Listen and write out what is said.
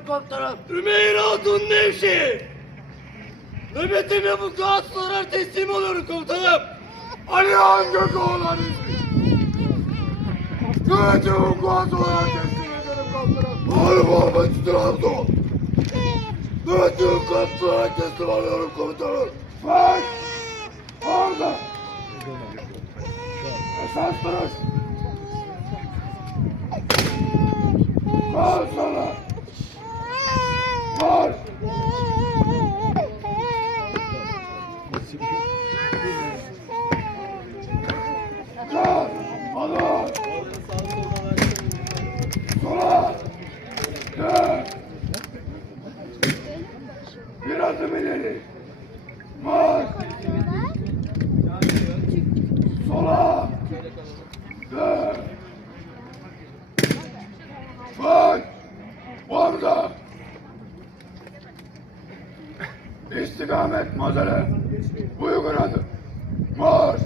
emrediyorum komutanım. Ümeyr Hatun Nevşehir. Nöbetime bu kağıt sorar teslim oluyorum komutanım. Alihan Gökoğlan İzmir. Nöbetime bu kağıt sorar teslim ederim komutanım. Mağlup olmak Trabzon. Nöbetime bu kağıt sorar teslim alıyorum komutanım. Faik. Orada. Esas duruş. Kal sana. Kal. Kal. Alın. Sola. Dön. Bir adım ileri. Kal. Sola. Dön. Bak. Orada. İstikamet mazara. Uygun adım. Marş.